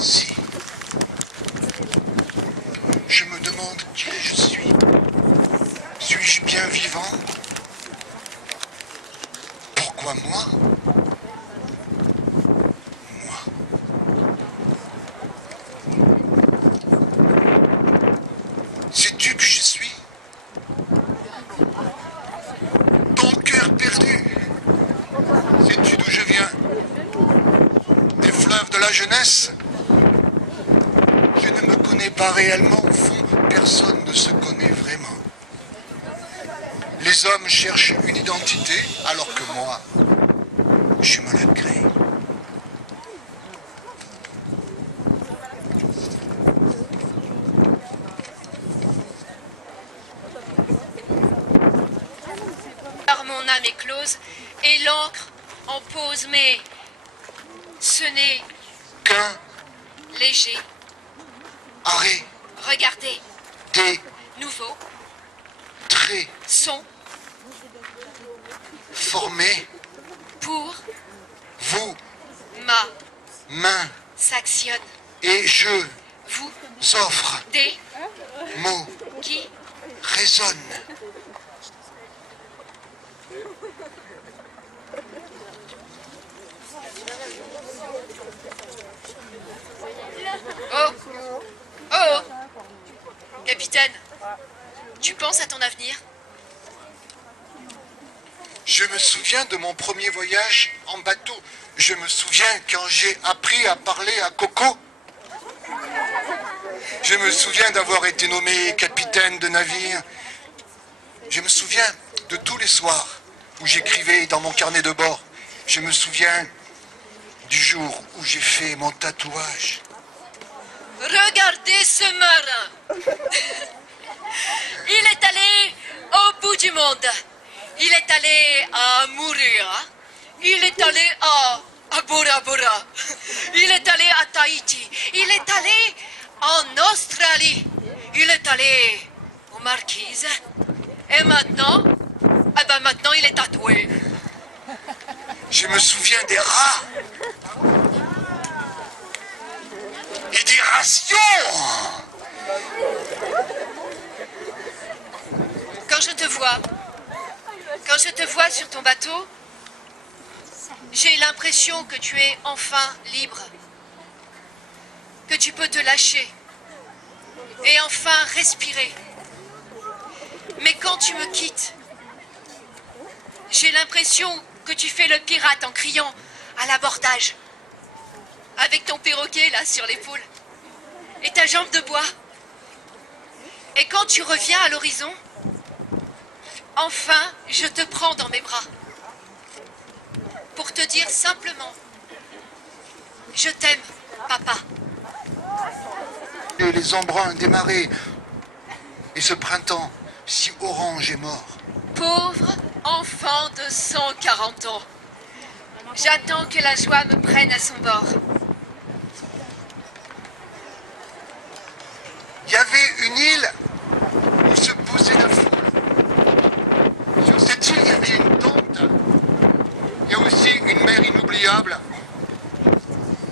ainsi. Je me demande qui je suis. Suis-je bien vivant? Pourquoi moi? Sais-tu que je suis? Ton cœur perdu. Sais-tu d'où je viens? Des fleuves de la jeunesse? Je ne me connais pas réellement, au fond, personne ne se connaît vraiment. Les hommes cherchent une identité, alors que moi, je me la crée. Mon âme est close et l'encre en pose, mais ce n'est Qu'un léger. arrêt Regardez, des nouveau, traits son, formés, pour, vous, ma, main, s'actionne, et je vous, offre, des, mots, qui, résonnent. oh, oh, capitaine, tu penses à ton avenir? Je me souviens de mon premier voyage en bateau. Je me souviens quand j'ai appris à parler à Coco. Je me souviens d'avoir été nommé capitaine de navire. Je me souviens de tous les soirs où j'écrivais dans mon carnet de bord. Je me souviens du jour où j'ai fait mon tatouage. Regardez ce marin. Il est allé au bout du monde. Il est allé à Mouria. Il est allé à Bora Bora. Il est allé à Tahiti. Il est allé en Australie. Il est allé aux Marquises. Et maintenant, eh ben maintenant il est tatoué. Je me souviens des rats et des rations. Quand je te vois sur ton bateau, j'ai l'impression que tu es enfin libre, que tu peux te lâcher et enfin respirer. Mais quand tu me quittes, j'ai l'impression que tu fais le pirate en criant à l'abordage, avec ton perroquet là sur l'épaule et ta jambe de bois. Et quand tu reviens à l'horizon, enfin, je te prends dans mes bras pour te dire simplement « Je t'aime, papa ». Et les embruns des marées et ce printemps si orange et mort. Pauvre enfant de 140 ans, j'attends que la joie me prenne à son bord. Il y avait une île où se posait la foule. Sur cette île, il y avait une tente. Il y a aussi une mer inoubliable.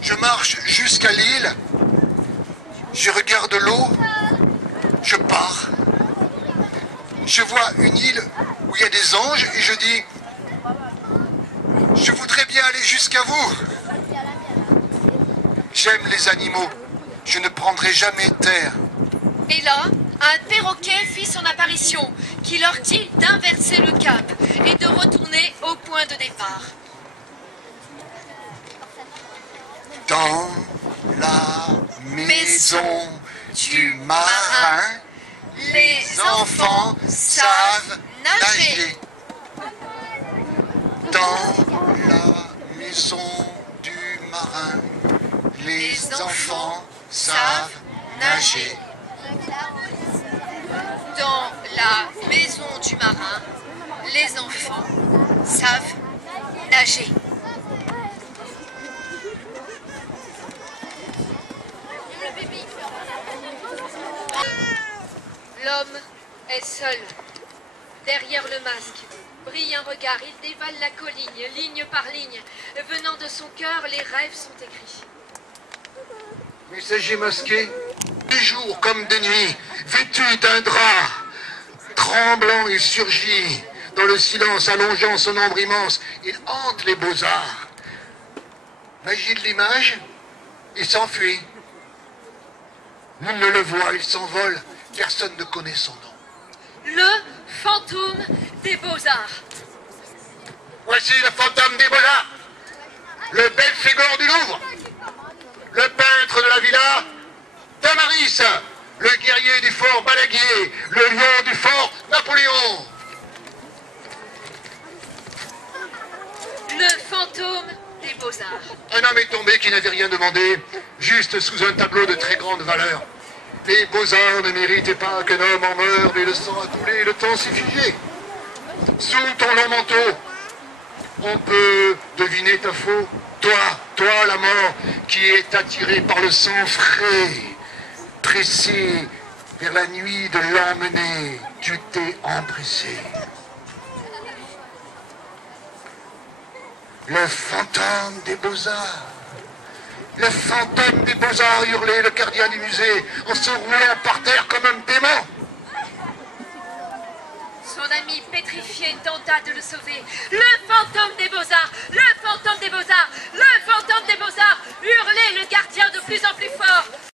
Je marche jusqu'à l'île. Je regarde l'eau. Je pars. Je vois une île où il y a des anges et je dis « Je voudrais bien aller jusqu'à vous. J'aime les animaux. Je ne prendrai jamais terre. » Et là, un perroquet fit son apparition, qui leur dit d'inverser le cap et de retourner au point de départ. Dans la maison du marin, les enfants savent nager. Dans la maison du marin, les enfants savent nager. Dans la maison du marin, les enfants savent nager. L'homme est seul. Derrière le masque, brille un regard. Il dévale la colline, ligne par ligne. Venant de son cœur, les rêves sont écrits. Messager masqué, des jours comme des nuits, vêtu d'un drap, tremblant il surgit, dans le silence allongeant son ombre immense, il hante les beaux-arts. Magie de l'image, il s'enfuit. Nul ne le voit, il s'envole, personne ne connaît son nom. Le fantôme des beaux-arts. Voici le fantôme des beaux-arts, le Belphégor du Louvre, le peintre de la villa Tamaris, le guerrier du fort Balaguier, le lion du fort Napoléon. Le fantôme des beaux-arts. Un homme est tombé qui n'avait rien demandé, juste sous un tableau de très grande valeur. Les beaux-arts ne méritaient pas qu'un homme en meure, mais le sang a coulé, le temps s'est figé. Sous ton long manteau, on peut deviner ta faute. Toi la mort, qui est attiré par le sang frais, pressé vers la nuit de l'emmener, tu t'es empressé. Le fantôme des beaux-arts. Le fantôme des beaux-arts hurlait le gardien du musée en se roulant par terre comme un démon. Son ami pétrifié tenta de le sauver. Le fantôme des beaux-arts, le fantôme des beaux-arts, le fantôme des beaux-arts hurlait le gardien de plus en plus fort.